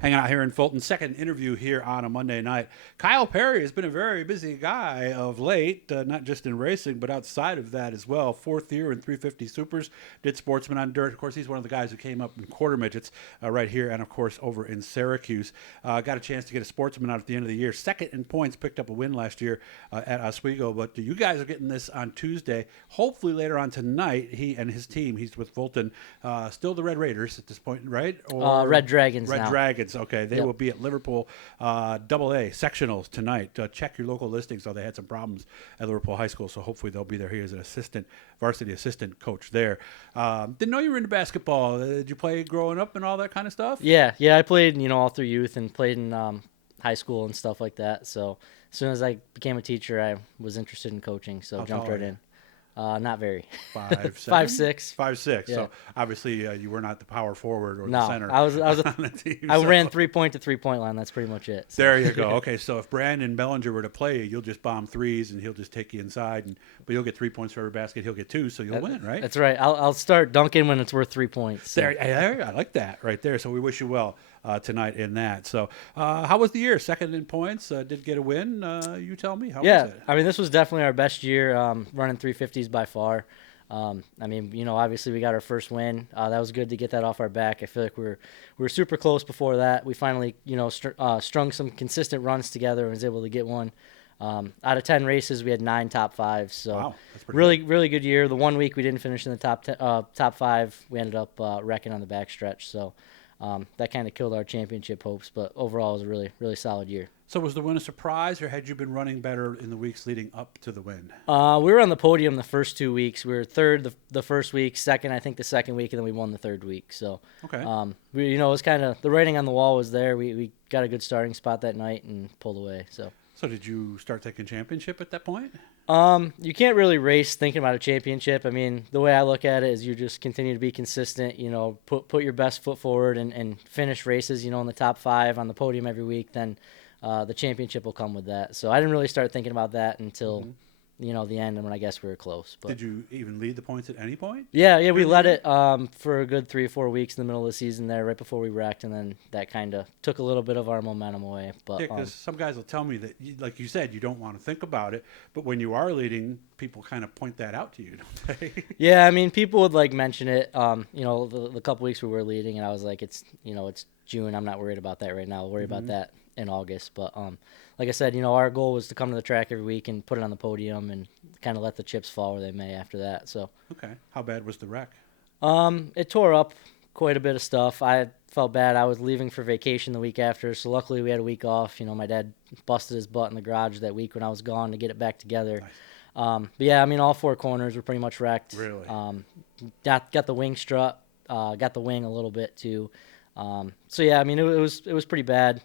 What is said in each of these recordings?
Hanging out here in Fulton. Second interview here on a Monday night. Kyle Perry has been a very busy guy of late, not just in racing, but outside of that as well. Fourth year in 350 Supers, did Sportsman on dirt. Of course, he's one of the guys who came up in quarter midgets right here and, of course, over in Syracuse. Got a chance to get a Sportsman out at the end of the year. Second in points, picked up a win last year at Oswego. But you guys are getting this on Tuesday. Hopefully later on tonight, he and his team, he's with Fulton, still the Red Raiders at this point, right? Or Red Dragons Red now. Dragons. Okay, they will be at Liverpool Double A sectionals tonight. Check your local listings. So they had some problems at Liverpool High School, so hopefully they'll be there. He is an varsity assistant coach there. Didn't know you were into basketball. Did you play growing up and all that kind of stuff? Yeah. I played, all through youth and played in high school and stuff like that. So as soon as I became a teacher, I was interested in coaching, so jumped right in. Not very. 5'7"? 5'6". 5'6". Yeah. So obviously you were not the power forward or No, the center. I was on the team, I ran 3-point to 3-point line. That's pretty much it. So. There you go. Okay, so if Brandon Bellinger were to play, you'll just bomb threes and he'll just take you inside, but you'll get 3 points for every basket. He'll get 2, so you'll win, right? That's right. I'll start dunking when it's worth 3 points. So. There, I like that right there. So we wish you well tonight in that. So how was the year? Second in points, did get a win. You tell me. How was it? I mean, this was definitely our best year, running 350s by far. Obviously we got our first win. That was good to get that off our back. I feel like we were super close before that. We finally, strung some consistent runs together and was able to get one. Out of 10 races, we had 9 top 5s. So wow, that's pretty really, good. really good year. The 1 week we didn't finish in the top 5. We ended up wrecking on the backstretch. So that kind of killed our championship hopes. But overall, it was a really, really solid year. So was the win a surprise, or had you been running better in the weeks leading up to the win? We were on the podium the first 2 weeks. We were third the first week, second I think the second week, and then we won the third week. So okay, it was kind of the writing on the wall was there. We got a good starting spot that night and pulled away. So did you start taking championship at that point? You can't really race thinking about a championship. I mean, the way I look at it is you just continue to be consistent. Put your best foot forward and finish races. In the top 5 on the podium every week. Then the championship will come with that. So I didn't really start thinking about that until, the end, and when I guess we were close. But did you even lead the points at any point? Yeah, we led it for a good 3 or 4 weeks in the middle of the season there, right before we wrecked, and then that kind of took a little bit of our momentum away. But yeah, because some guys will tell me that, like you said, you don't want to think about it, but when you are leading, people kind of point that out to you, don't they? Yeah, I mean, people would mention it. The couple weeks we were leading, and I was like, it's June. I'm not worried about that right now. I'll worry about that in August. But like I said, our goal was to come to the track every week and put it on the podium and kind of let the chips fall where they may after that. So okay, how bad was the wreck? It tore up quite a bit of stuff. I felt bad. I was leaving for vacation the week after, so luckily we had a week off. My dad busted his butt in the garage that week when I was gone to get it back together. Nice. But yeah, I mean, all 4 corners were pretty much wrecked. Really? Got the wing strut. Got the wing a little bit too. So yeah, I mean, it was pretty bad.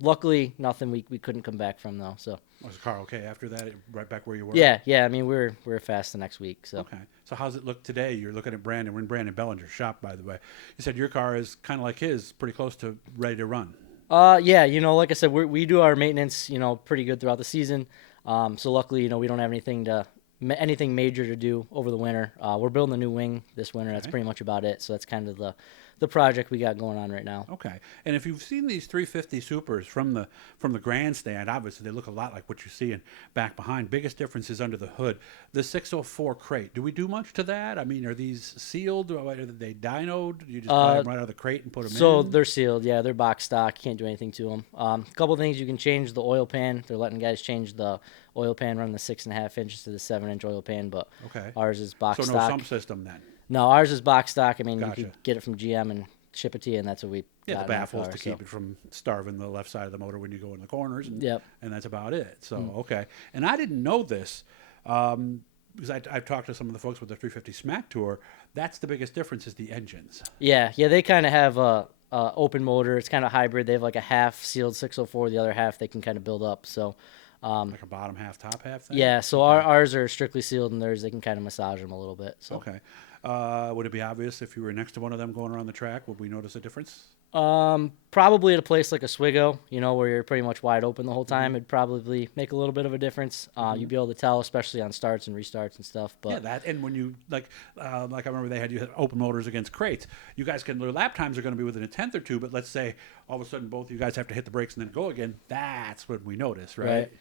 Luckily, nothing we couldn't come back from though. So was the car okay after that? Right back where you were? Yeah. I mean, we were fast the next week. So okay. So how's it look today? You're looking at Brandon. We're in Brandon Bellinger's shop, by the way. You said your car is kind of like his, pretty close to ready to run. Yeah. Like I said, we do our maintenance, pretty good throughout the season. So luckily, we don't have anything major to do over the winter. We're building a new wing this winter. That's pretty much about it. So that's kind of the project we got going on right now. Okay. And if you've seen these 350 Supers from the grandstand, obviously they look a lot like what you're seeing back behind. Biggest difference is under the hood. The 604 crate, do we do much to that? I mean, are these sealed? Or are they dynoed? You just buy them right out of the crate and put them in? So they're sealed. Yeah, they're box stock. Can't do anything to them. A couple of things, you can change the oil pan. They're letting guys change the oil pan, run the 6.5 inches to the 7-inch oil pan, but ours is box stock. So no sump system then? No, ours is box stock. I mean, Gotcha. you can get it from GM and ship it to you, and that's what we got. The baffles to keep it from starving the left side of the motor when you go in the corners, and that's about it. So, okay. And I didn't know this because I've talked to some of the folks with the 350 Smack Tour. That's the biggest difference is the engines. Yeah, they kind of have a open motor. It's kind of hybrid. They have like a half sealed 604, the other half they can kind of build up. So like a bottom half, top half thing? Yeah, so ours are strictly sealed, and theirs they can kind of massage them a little bit. So. Okay. Would it be obvious if you were next to one of them going around the track? Would we notice a difference? Probably at a place like Oswego, where you're pretty much wide open the whole time, it'd probably make a little bit of a difference. You'd be able to tell, especially on starts and restarts and stuff. But yeah, that, and when you I remember you had open motors against crates. You guys their lap times are going to be within a tenth or two, but let's say all of a sudden both of you guys have to hit the brakes and then go again. That's when we notice, right?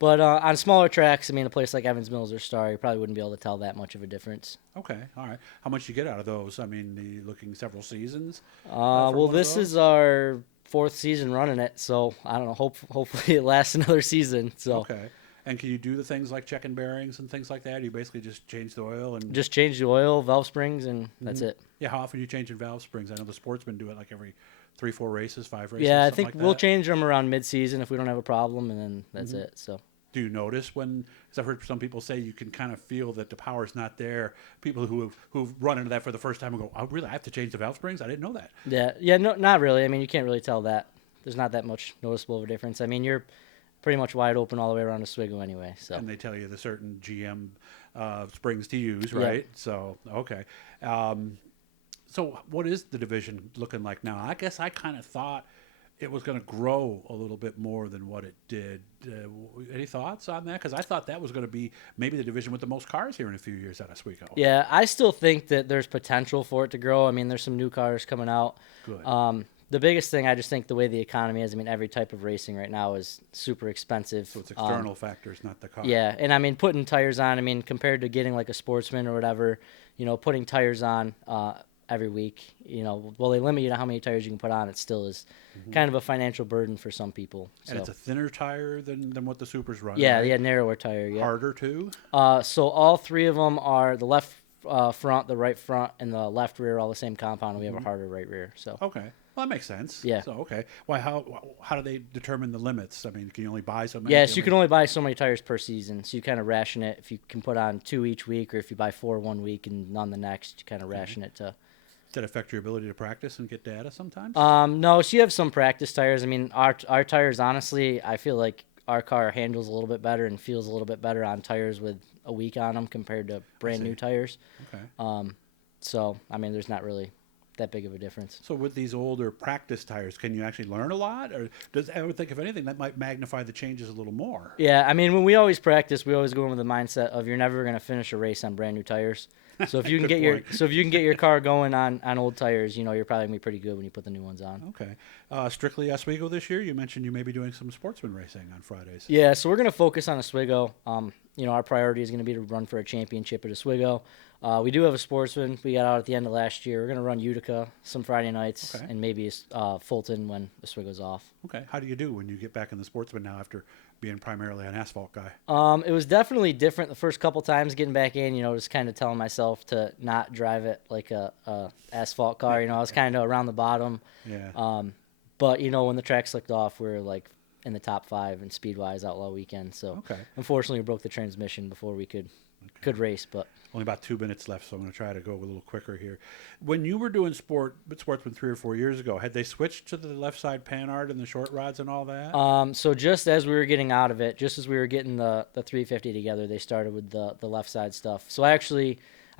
But on smaller tracks, a place like Evans Mills or Star, you probably wouldn't be able to tell that much of a difference. Okay, all right. How much you get out of those? You looking several seasons? Well, this is our 4th season running it, so I don't know. Hopefully, it lasts another season. So okay. And can you do the things like checking bearings and things like that? You basically just change the oil and just change the oil, valve springs, and that's it. Yeah. How often are you changing valve springs? I know the Sportsmen do it like every 3-4 races, 5 races. Yeah, I think like we'll change them around mid-season if we don't have a problem, and then that's it. So. Do you notice because I've heard some people say you can kind of feel that the power's not there. People who've run into that for the first time and go, "Oh, really? I have to change the valve springs? I didn't know that." Yeah, no, not really. You can't really tell that. There's not that much noticeable of a difference. You're pretty much wide open all the way around Oswego anyway. So. And they tell you the certain GM springs to use, right? Yeah. So okay. So what is the division looking like now? I guess I kind of thought it was going to grow a little bit more than what it did. Any thoughts on that? Because I thought that was going to be maybe the division with the most cars here in a few years at Oswego. Yeah, I still think that there's potential for it to grow. There's some new cars coming out. Good. The biggest thing, I just think the way the economy is, every type of racing right now is super expensive. So it's external factors, not the car. Yeah, and putting tires on, compared to getting like a Sportsman or whatever, putting tires on every week, well, they limit you to how many tires you can put on. It still is kind of a financial burden for some people. So. And it's a thinner tire than what the Supers run. Yeah, right? yeah, narrower tire. Yeah. Harder too. So all 3 of them are the left front, the right front, and the left rear, all the same compound. We have a harder right rear. So. Okay. Well, that makes sense. Yeah. So okay. Why? How do they determine the limits? Can you only buy so many? Yes, you can only buy so many tires per season. So you kind of ration it. If you can put on 2 each week, or if you buy 4 one week and none the next, you kind of ration it to. Does that affect your ability to practice and get data sometimes? No, so you have some practice tires. Our tires, honestly, I feel like our car handles a little bit better and feels a little bit better on tires with a week on them compared to brand new tires. Okay. So, there's not really that big of a difference. So with these older practice tires, can you actually learn a lot? Or I would think, if anything, that might magnify the changes a little more. Yeah, when we always practice, we always go in with the mindset of you're never going to finish a race on brand new tires. So if you can get your car going on old tires, you're probably gonna be pretty good when you put the new ones on. Okay. Strictly Oswego this year. You mentioned you may be doing some Sportsman racing on Fridays. Yeah, so we're gonna focus on Oswego. Our priority is gonna be to run for a championship at Oswego. We do have a Sportsman we got out at the end of last year. We're gonna run Utica some Friday nights, and maybe Fulton when Oswego's off. Okay. How do you do when you get back in the Sportsman now after being primarily an asphalt guy? It was definitely different the first couple times getting back in, just kind of telling myself to not drive it like a asphalt car. I was kind of around the bottom. Yeah. But, when the track slicked off, we were like in the top 5 in Speedwise Outlaw Weekend. So unfortunately, we broke the transmission before we could race. But only about 2 minutes left, so I'm going to try to go a little quicker here. When you were doing Sportsman 3 or 4 years ago, had they switched to the left side panhard and the short rods and all that? So just as we were getting out of it, just as we were getting the 350 together, they started with the left side stuff. So I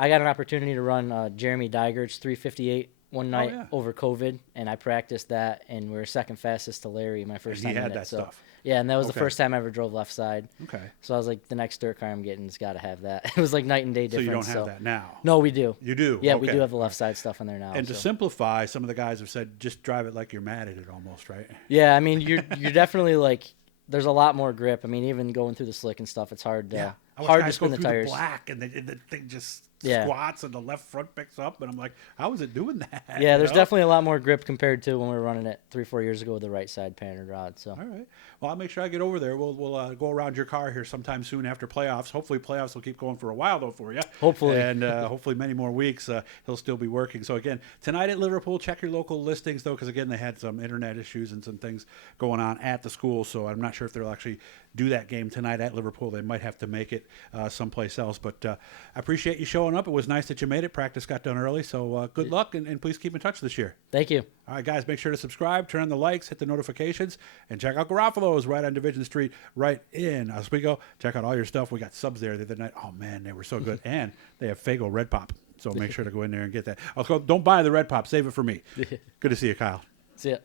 got an opportunity to run Jeremy Dygert's 358 one night over COVID, and I practiced that, and we were second fastest to Larry my first time. He had in it, that stuff. Yeah, and that was the first time I ever drove left side. Okay. So I was like, the next dirt car I'm getting has got to have that. It was like night and day difference. So you don't have that now? No, we do. You do? Yeah, we do have the left side stuff in there now. And to simplify, some of the guys have said just drive it like you're mad at it almost, right? Yeah, you're definitely like, there's a lot more grip. Even going through the slick and stuff, it's hard to spin the tires. The black and the thing just squats and the left front picks up, and I'm like, how is it doing that? Yeah, there's definitely a lot more grip compared to when we were running it 3-4 years ago with the right side panhard rod. So. All right. Well, I'll make sure I get over there. We'll go around your car here sometime soon after playoffs. Hopefully playoffs will keep going for a while though for you. Hopefully. And hopefully many more weeks he'll still be working. So again, tonight at Liverpool, check your local listings though, because again they had some internet issues and some things going on at the school. So I'm not sure if they'll actually do that game tonight at Liverpool. They might have to make it someplace else. But I appreciate you showing up. It was nice that you made it. Practice got done early. So good luck, and please keep in touch this year. Thank you. All right, guys, make sure to subscribe, turn on the likes, hit the notifications, and check out Garofalo's right on Division Street, right in Oswego. Check out all your stuff. We got subs there the other night. Oh, man, they were so good. And they have Fago Red Pop. So make sure to go in there and get that. Also, don't buy the Red Pop. Save it for me. Good to see you, Kyle. See ya.